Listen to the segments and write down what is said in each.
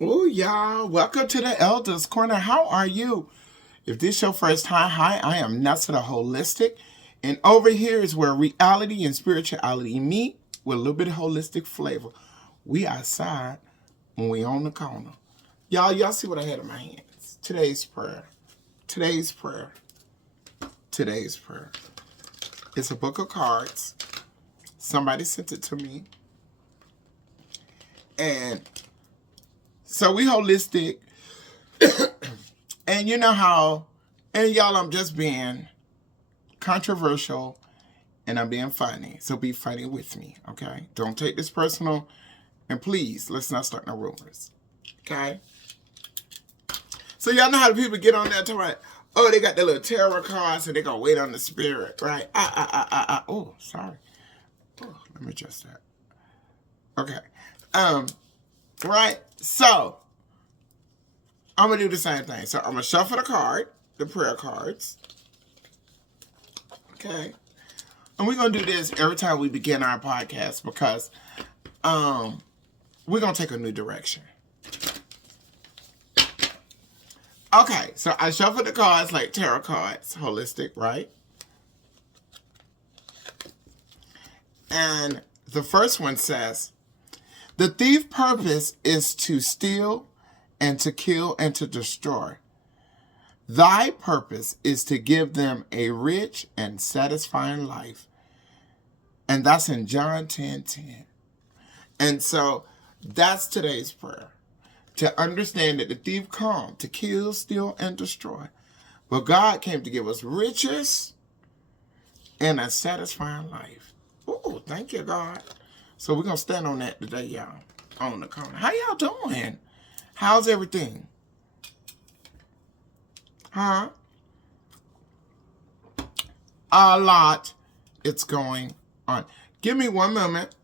Oh, y'all. Welcome to the Elders Corner. How are you? If this is your first time, hi, I am Nessa the Holistic. And over here is where reality and spirituality meet with a little bit of holistic flavor. We outside when we on the corner. Y'all see what I had in my hands. Today's prayer. Today's prayer. Today's prayer. It's a book of cards. Somebody sent it to me. And so we holistic. And you know how, and y'all, I'm just being controversial and I'm being funny. So be funny with me, okay? Don't take this personal. And please, let's not start no rumors, okay? So y'all know how the people get on there to write, oh, they got their little tarot cards and they gonna wait on the spirit, right? Oh, sorry. Oh, let me adjust that. Okay. Right? So, I'm going to do the same thing. So, I'm going to shuffle the prayer cards. Okay. And we're going to do this every time we begin our podcast because we're going to take a new direction. Okay. So, I shuffle the cards like tarot cards, holistic, right? And the first one says, the thief's purpose is to steal and to kill and to destroy. Thy purpose is to give them a rich and satisfying life. And that's in John 10:10. And so that's today's prayer. To understand that the thief come to kill, steal, and destroy. But God came to give us riches and a satisfying life. Oh, thank you, God. So we're going to stand on that today, y'all. On the corner. How y'all doing? How's everything? Huh? A lot. It's going on. Give me one moment.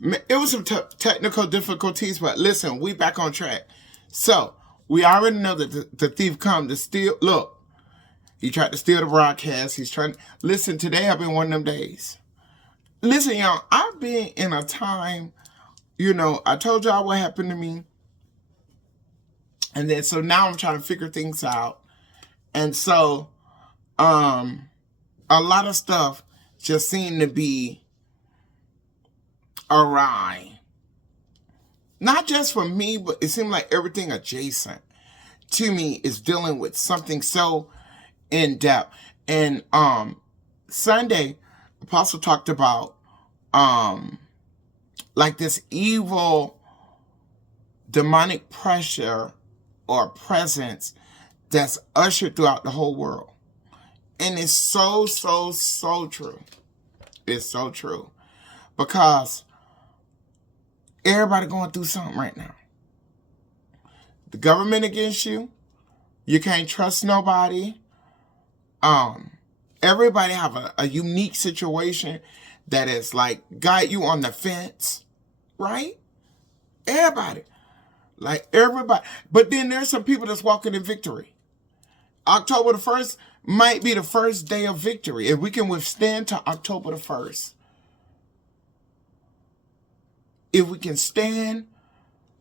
It was some technical difficulties, but listen, we back on track. So, we already know that the thief come to steal. Look, he tried to steal the broadcast. He's trying to... Listen, today have been one of them days. Listen, y'all, I've been in a time, I told y'all what happened to me. And then, so now I'm trying to figure things out. And so, a lot of stuff just seemed to be awry. Not just for me, but it seemed like everything adjacent to me is dealing with something so in depth. And Sunday, Apostle talked about like this evil demonic pressure or presence that's ushered throughout the whole world. And it's so true. It's so true. Because everybody going through something right now. The government against you. You can't trust nobody. Everybody have a unique situation that is like got you on the fence. Right? Everybody. Like everybody. But then there's some people that's walking in victory. October the 1st might be the first day of victory. If we can withstand to October the 1st. If we can stand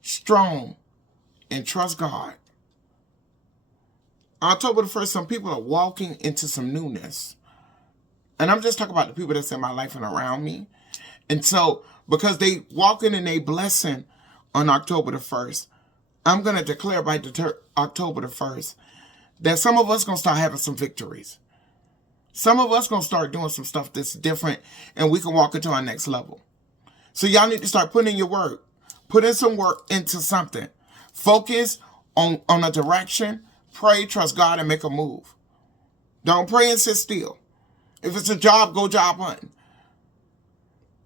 strong and trust God. October the 1st, some people are walking into some newness. And I'm just talking about the people that's in my life and around me. And so, because they walking in a blessing on October the 1st, I'm going to declare by October the 1st that some of us going to start having some victories. Some of us going to start doing some stuff that's different and we can walk into our next level. So y'all need to start putting in your work. Put in some work into something. Focus on a direction. Pray, trust God, and make a move. Don't pray and sit still. If it's a job, go job hunting.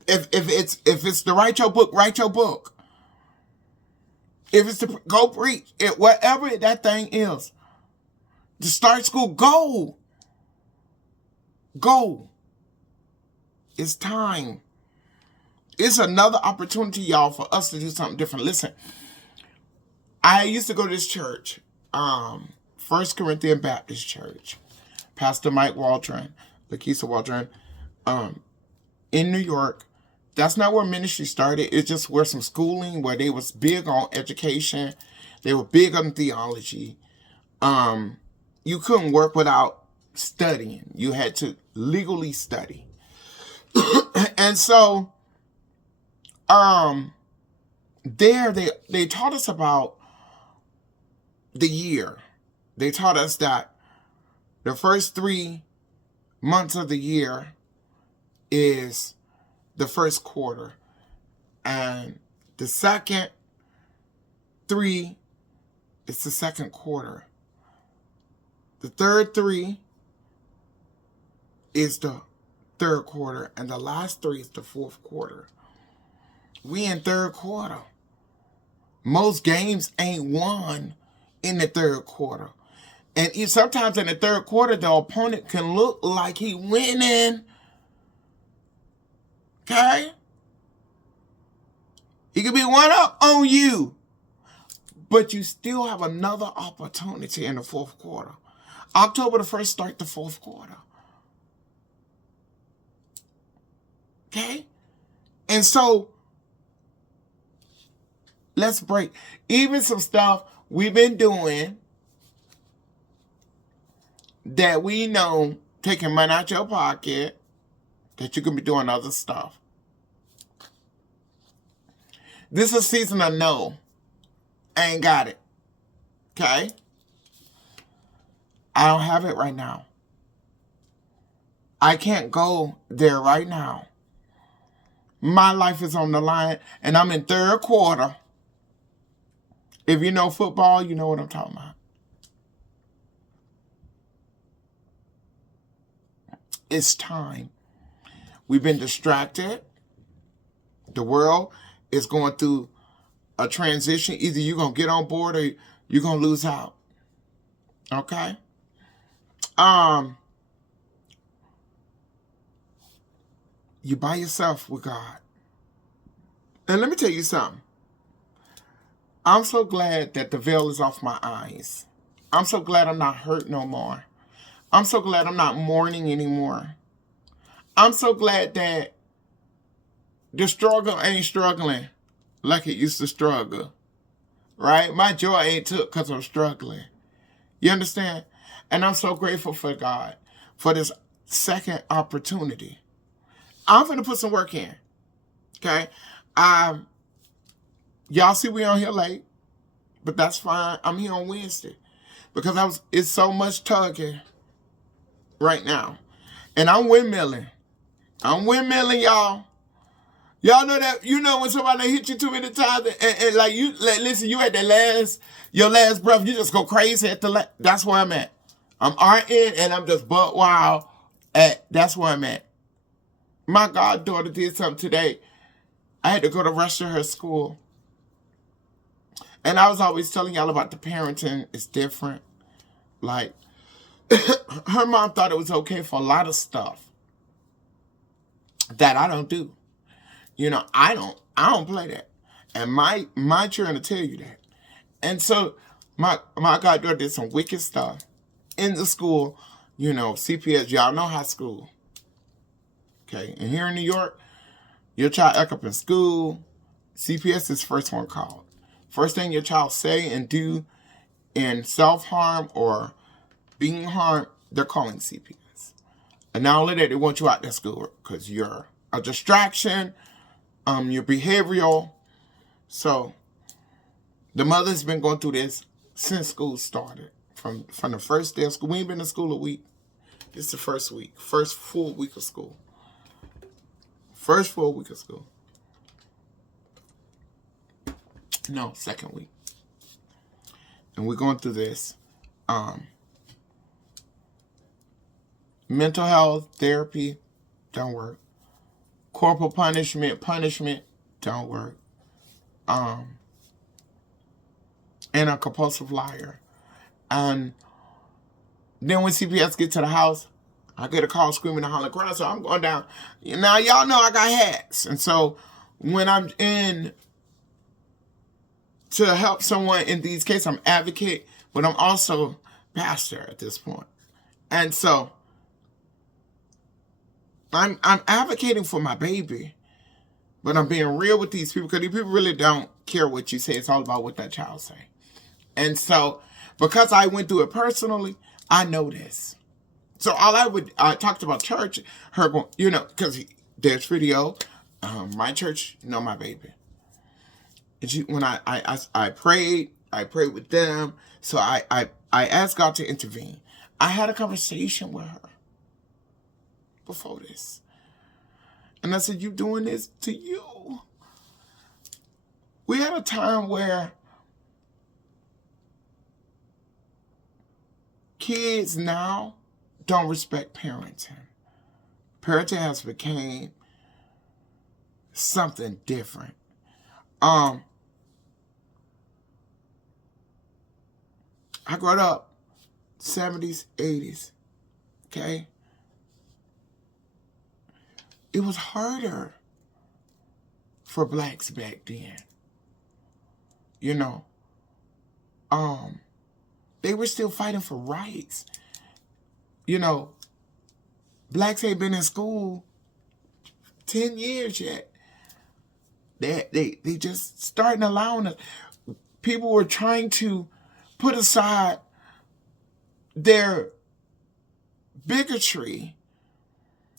If it's to write your book, write your book. If it's to go preach, whatever that thing is. To start school, go. Go. It's time. It's another opportunity, y'all, for us to do something different. Listen, I used to go to this church, First Corinthian Baptist Church. Pastor Mike Waldron, Lakeisha Waldron, in New York, That's not where ministry started. It's just where some schooling, where they was big on education. They were big on theology. You couldn't work without studying. You had to legally study. And so, there they taught us about the year. They taught us that the first 3 months of the year is the first quarter, and the second 3 is the second quarter. The third 3 is the third quarter, and the last 3 is the fourth quarter. We in third quarter. Most games ain't won in the third quarter. And sometimes in the third quarter, the opponent can look like he winning. Okay? He could be 1-up on you. But you still have another opportunity in the fourth quarter. October the 1st, start the fourth quarter. Okay? And so, let's break. Even some stuff we've been doing that we know taking money out your pocket, that you can be doing other stuff. This is a season of no. I ain't got it. Okay? I don't have it right now. I can't go there right now. My life is on the line, and I'm in third quarter. If you know football, you know what I'm talking about. It's time. We've been distracted. The world is going through a transition. Either you're going to get on board or you're going to lose out. Okay? You by yourself with God. And let me tell you something. I'm so glad that the veil is off my eyes. I'm so glad I'm not hurt no more. I'm so glad I'm not mourning anymore. I'm so glad that the struggle ain't struggling like it used to struggle. Right? My joy ain't took because I'm struggling. You understand? And I'm so grateful for God for this second opportunity. I'm going to put some work in. Okay? Y'all see we on here late, but that's fine. I'm here on Wednesday because it's so much tugging right now. And I'm windmilling. Y'all. Y'all know that, when somebody hit you too many times and like listen, you at your last breath, you just go crazy at that's where I'm at. I'm arting and I'm just butt wild that's where I'm at. My goddaughter did something today. I had to go to rush to her school. And I was always telling y'all about the parenting. It's different. Like, her mom thought it was okay for a lot of stuff that I don't do. I don't play that. And my children will tell you that. And so my goddaughter did some wicked stuff in the school. CPS, y'all know high school. Okay, and here in New York, your child act up in school, CPS is first one called. First thing your child say and do in self-harm or being harmed, they're calling CPS. And not only that, they want you out of school because you're a distraction, you're behavioral. So the mother's been going through this since school started. From the first day of school. We ain't been to school a week. It's the first week. First full week of school. First full week of school. No, second week. And we're going through this. Mental health, therapy, don't work. Corporal punishment, don't work. And a compulsive liar. And then when CPS get to the house, I get a call screaming and hollering, crying, so I'm going down. Now, y'all know I got hats. And so when I'm in to help someone in these cases, I'm advocate, but I'm also pastor at this point. And so I'm advocating for my baby. But I'm being real with these people because these people really don't care what you say. It's all about what that child say. And so, because I went through it personally, I know this. So all I talked about church, her going, because there's video, my church, my baby. And when I prayed with them. So I asked God to intervene. I had a conversation with her before this. And I said, you doing this to you? We had a time where kids now don't respect parenting. Parenting has become something different. I grew up 70s, 80s, okay? It was harder for blacks back then. They were still fighting for rights. Blacks ain't been in school 10 years yet. They just starting allowing us. People were trying to put aside their bigotry.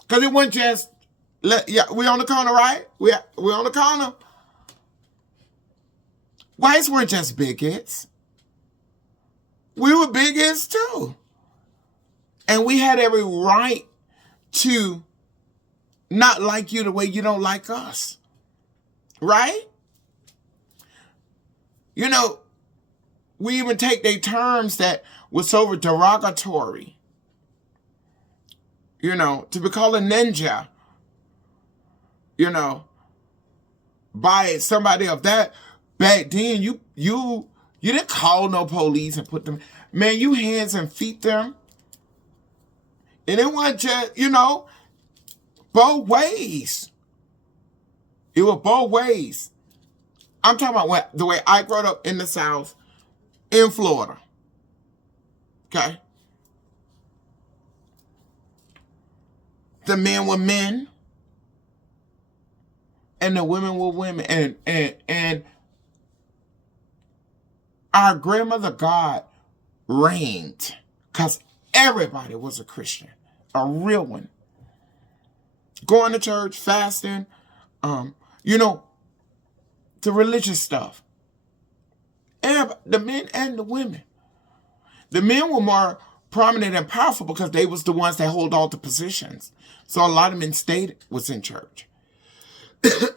Because it wasn't just, we on the corner, right? We on the corner. Whites weren't just bigots. We were bigots too. And we had every right to not like you the way you don't like us. Right? We even take their terms that was so derogatory. To be called a ninja. By somebody of that, back then, you didn't call no police and put them, man, you hands and feet them. And it wasn't just, both ways. It was both ways. I'm talking about the way I grew up in the South, in Florida. Okay? The men were men. And the women were women. And our grandmother God reigned. Because everybody was a Christian. A real one. Going to church, fasting, the religious stuff. Everybody, the men and the women. The men were more prominent and powerful because they was the ones that hold all the positions. So a lot of men was in church.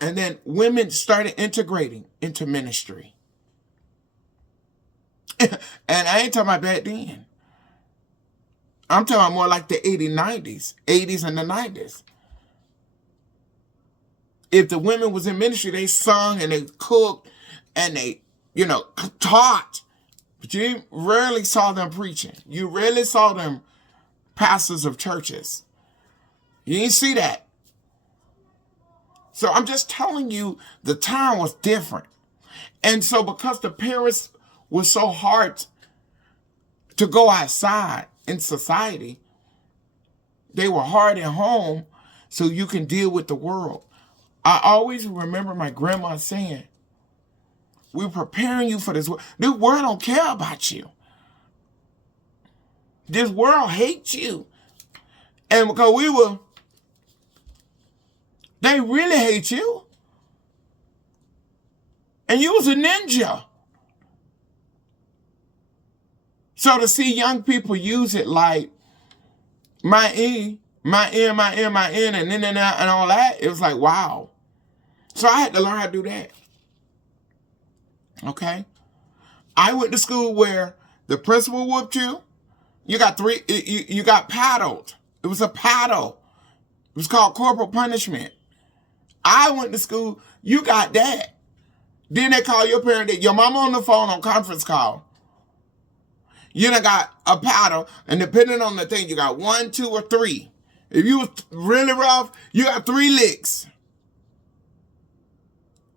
And then women started integrating into ministry. And I ain't talking about back then. I'm talking more like the 80s and the 90s. If the women was in ministry, they sung and they cooked and they, taught. But you rarely saw them preaching. You rarely saw them pastors of churches. You didn't see that. So I'm just telling you, the time was different. And so because the parents were so hard to go outside in society, they were hard at home so you can deal with the world. I always remember my grandma saying, we're preparing you for this world. This world don't care about you. This world hates you. And because they really hate you. And you was a ninja. So to see young people use it like my in, and then and all that, it was like, wow. So I had to learn how to do that. Okay? I went to school where the principal whooped you. You got paddled. It was a paddle. It was called corporal punishment. I went to school, you got that. Then they call your parent, your mama on the phone on conference call. You done got a paddle, and depending on the thing, you got 1, 2, or 3. If you was really rough, you got 3 licks.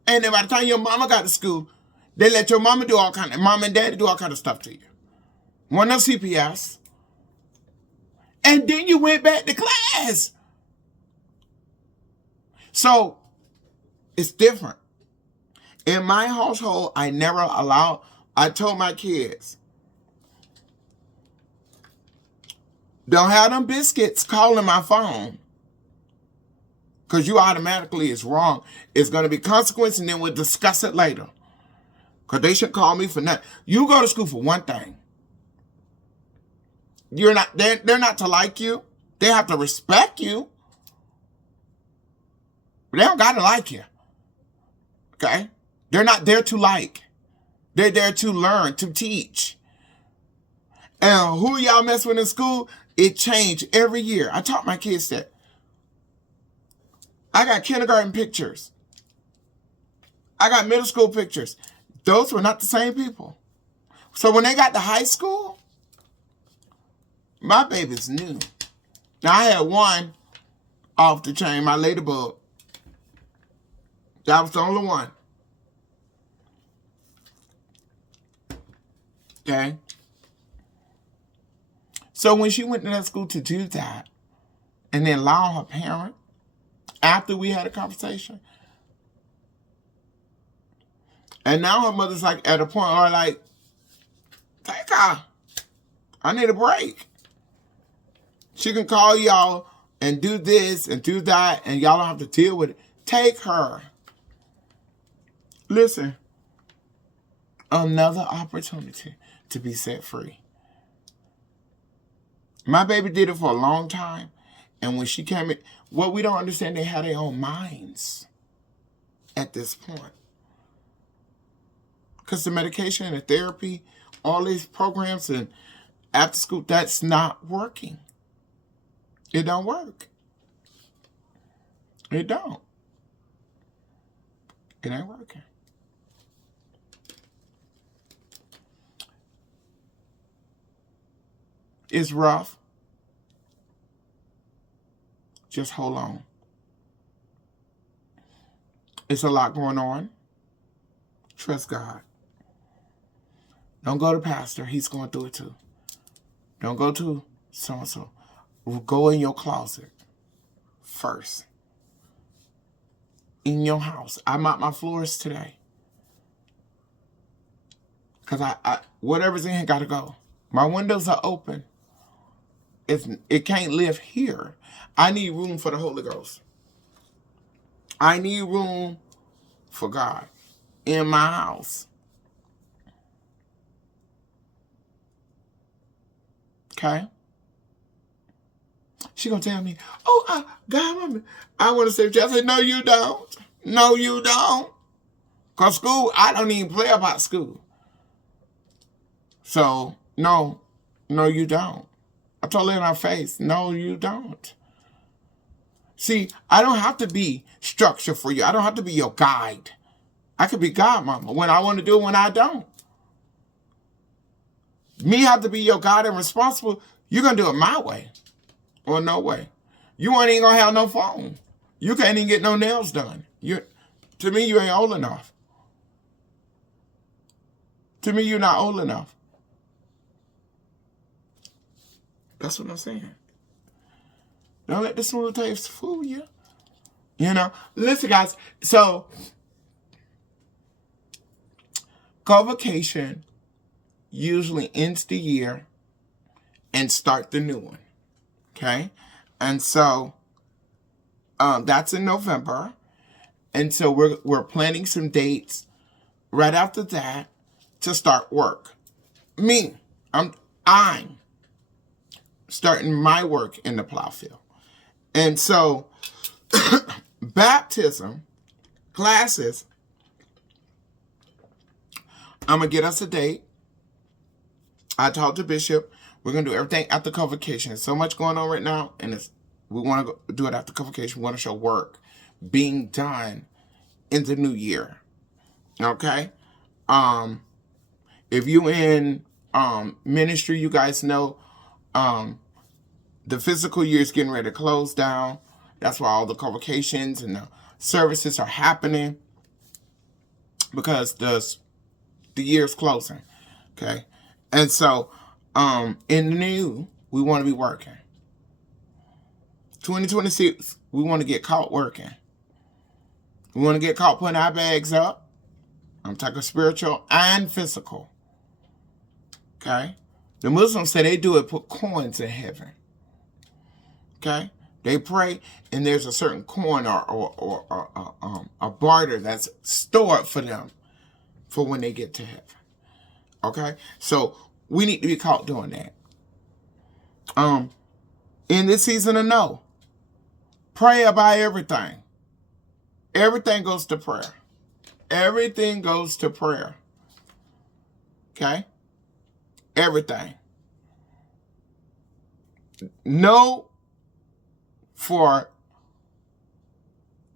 And then by the time your mama got to school, they let your mom and daddy do all kind of stuff to you. One no CPS. And then you went back to class. So, It's different. In my household, I told my kids, don't have them biscuits calling my phone. Because you automatically is wrong. It's going to be consequence, and then we'll discuss it later. Because they should call me for nothing. You go to school for one thing. They're not to like you. They have to respect you. But they don't got to like you. Okay? They're not there to like. They're there to learn, to teach. And who y'all mess with in school, it changed every year. I taught my kids that. I got kindergarten pictures. I got middle school pictures. Those were not the same people. So when they got to high school, my babies knew. Now I had one off the chain, my ladybug. That was the only one. Okay? So when she went to that school to do that, and then allow her parent, after we had a conversation, and now her mother's like at a point where like, take her. I need a break. She can call y'all and do this and do that, and y'all don't have to deal with it. Take her. Listen, another opportunity to be set free. My baby did it for a long time, and when she came in, what we don't understand, they had their own minds at this point. Because the medication and the therapy, all these programs and after school, that's not working. It don't work. It don't. It ain't working. It's rough. Just hold on. It's a lot going on. Trust God. Don't go to pastor. He's going through it too. Don't go to so-and-so. Go in your closet first. In your house. I mopped my floors today. Because I whatever's in here got to go. My windows are open. It can't live here. I need room for the Holy Ghost. I need room for God in my house. Okay? She gonna tell me, oh, God, I want to save you. I said, no, you don't. No, you don't. Because school, I don't even play about school. So, no, you don't. I told her in her face, no, you don't. See, I don't have to be structure for you. I don't have to be your guide. I could be God, mama, when I want to do it, when I don't. Me have to be your guide and responsible. You're going to do it my way or no way. You ain't even going to have no phone. You can't even get no nails done. To me, you ain't old enough. To me, you're not old enough. That's what I'm saying. Don't let the smooth taste fool you. You know? Listen, guys. So, convocation usually ends the year and start the new one. Okay? And so, that's in November. And so, we're planning some dates right after that to start work. I'm starting my work in the plow field. And so, baptism classes, I'm going to get us a date. I talked to Bishop. We're going to do everything after convocation. There's so much going on right now, and we want to do it after convocation. We want to show work being done in the new year. Okay? If you in ministry, you guys know the physical year is getting ready to close down. That's why all the convocations and the services are happening, because the year's closing. Okay? And so, in the new, we want to be working. 2026, we want to get caught working. We want to get caught putting our bags up. I'm talking spiritual and physical. Okay? The Muslims say they do it, put coins in heaven. Okay? They pray, and there's a certain coin or a barter that's stored for them for when they get to heaven. Okay? So we need to be caught doing that. In this season of no, pray about everything. Everything goes to prayer. Everything goes to prayer. Okay? Everything. No for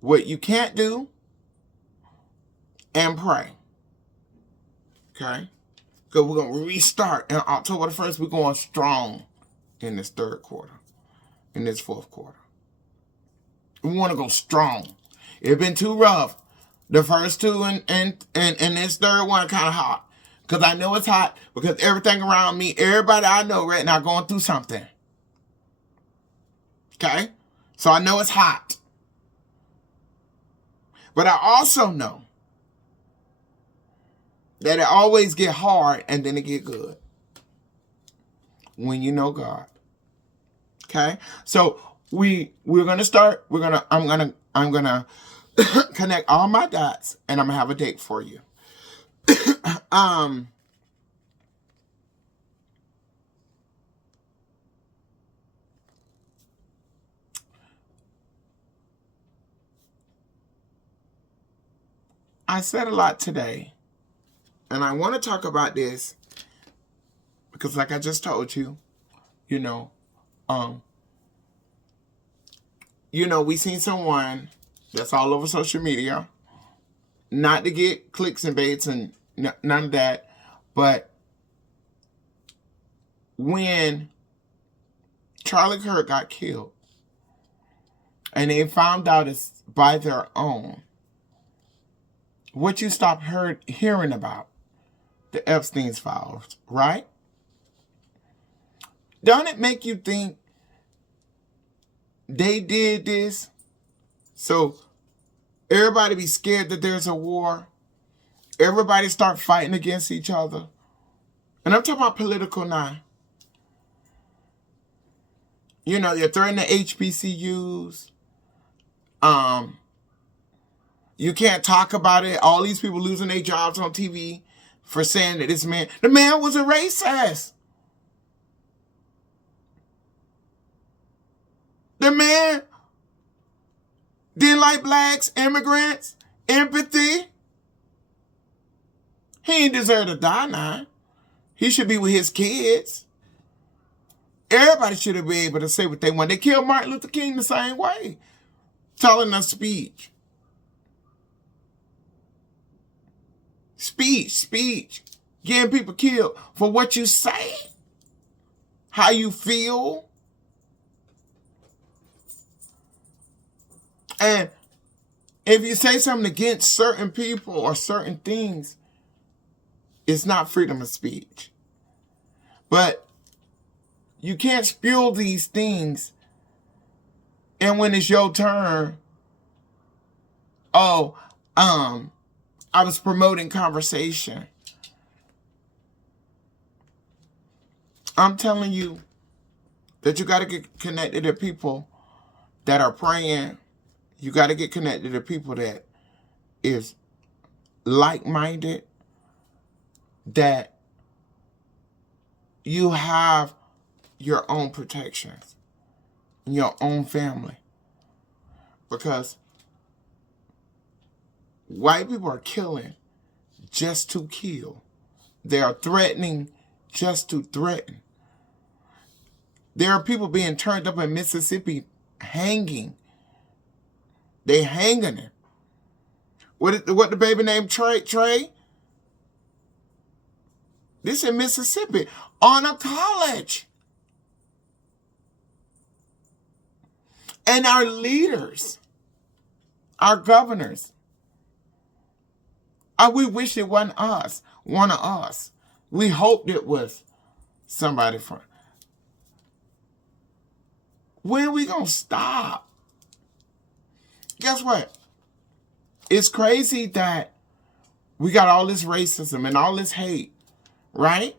what you can't do and pray. Okay? Because we're going to restart. On October the 1st, we're going strong in this third quarter, in this fourth quarter. We want to go strong. It's been too rough. The first two and this third one kind of hot. Because I know it's hot because everything around me, everybody I know right now going through something. Okay? So I know it's hot. But I also know that it always get hard and then it get good. When you know God. Okay? So we're gonna start, I'm gonna connect all my dots and I'm gonna have a date for you. I said a lot today, and I want to talk about this because, like I just told you, we seen someone that's all over social media, not to get clicks and baits and none of that, but when Charlie Kirk got killed, and they found out it's by their own, what you stopped hearing about, the Epstein's files, right? Don't it make you think they did this so everybody be scared that there's a war? Everybody start fighting against each other? And I'm talking about political now. They're threatening the HBCUs. You can't talk about it. All these people losing their jobs on TV for saying that the man was a racist. The man didn't like blacks, immigrants, empathy. He ain't deserve to die now. He should be with his kids. Everybody should have been able to say what they want. They killed Martin Luther King the same way. Telling us speech. Speech. Getting people killed for what you say. How you feel. And if you say something against certain people or certain things, it's not freedom of speech. But you can't spew these things, and when it's your turn, I was promoting conversation. I'm telling you that you got to get connected to people that are praying. You got to get connected to people that is like-minded, that you have your own protections, your own family. Because white people are killing just to kill. They are threatening just to threaten. There are people being turned up in Mississippi hanging. They hanging him. What the baby named Trey? This in Mississippi on a college. And our leaders, our governors, we wish it wasn't us, one of us. We hoped it was somebody from. When are we going to stop? Guess what? It's crazy that we got all this racism and all this hate, right?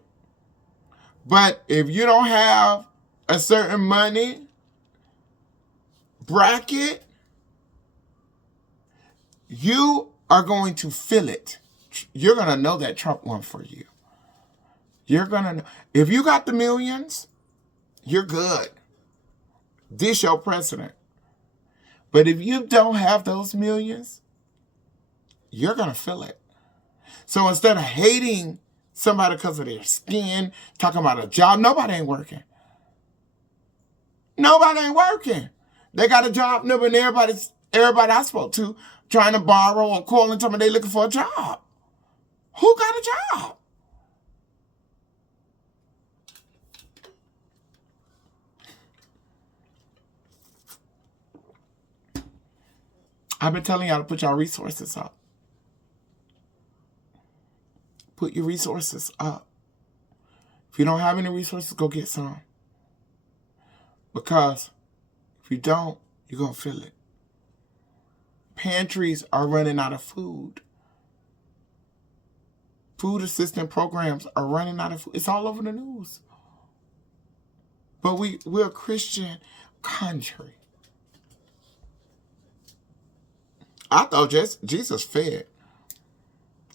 But if you don't have a certain money bracket, you are going to feel it. You're going to know that Trump won for you. You're going to know. If you got the millions, you're good. This your president. But if you don't have those millions, you're going to feel it. So instead of hating somebody because of their skin, talking about a job, nobody ain't working. Nobody ain't working. They got a job number and everybody I spoke to trying to borrow or calling telling me they looking for a job. Who got a job? I've been telling y'all to put y'all resources up. Put your resources up. If you don't have any resources, go get some. Because if you don't, you're going to feel it. Pantries are running out of food. Food assistance programs are running out of food. It's all over the news. But we're a Christian country. I thought Jesus fed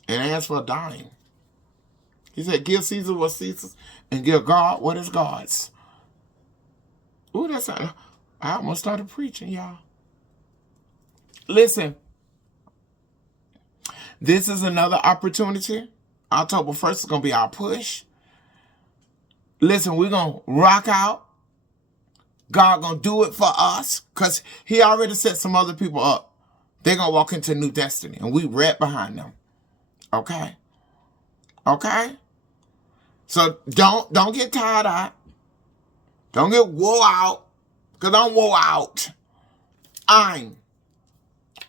and asked for a dime. He said, give Caesar what's Caesar's and give God what is God's. Ooh, that's I almost started preaching, y'all. Listen, this is another opportunity. October 1st is going to be our push. Listen, we're going to rock out. God going to do it for us because he already set some other people up. They're going to walk into new destiny and we right behind them. Okay? Okay? So don't get tired out. Don't get wore out. Because I'm wore out. I'm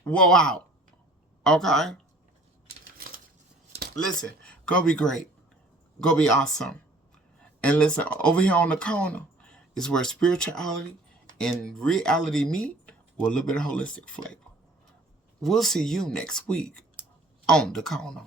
wore out. Okay? Listen, go be great. Go be awesome. And listen, over here on the corner is where spirituality and reality meet with a little bit of holistic flavor. We'll see you next week on the corner.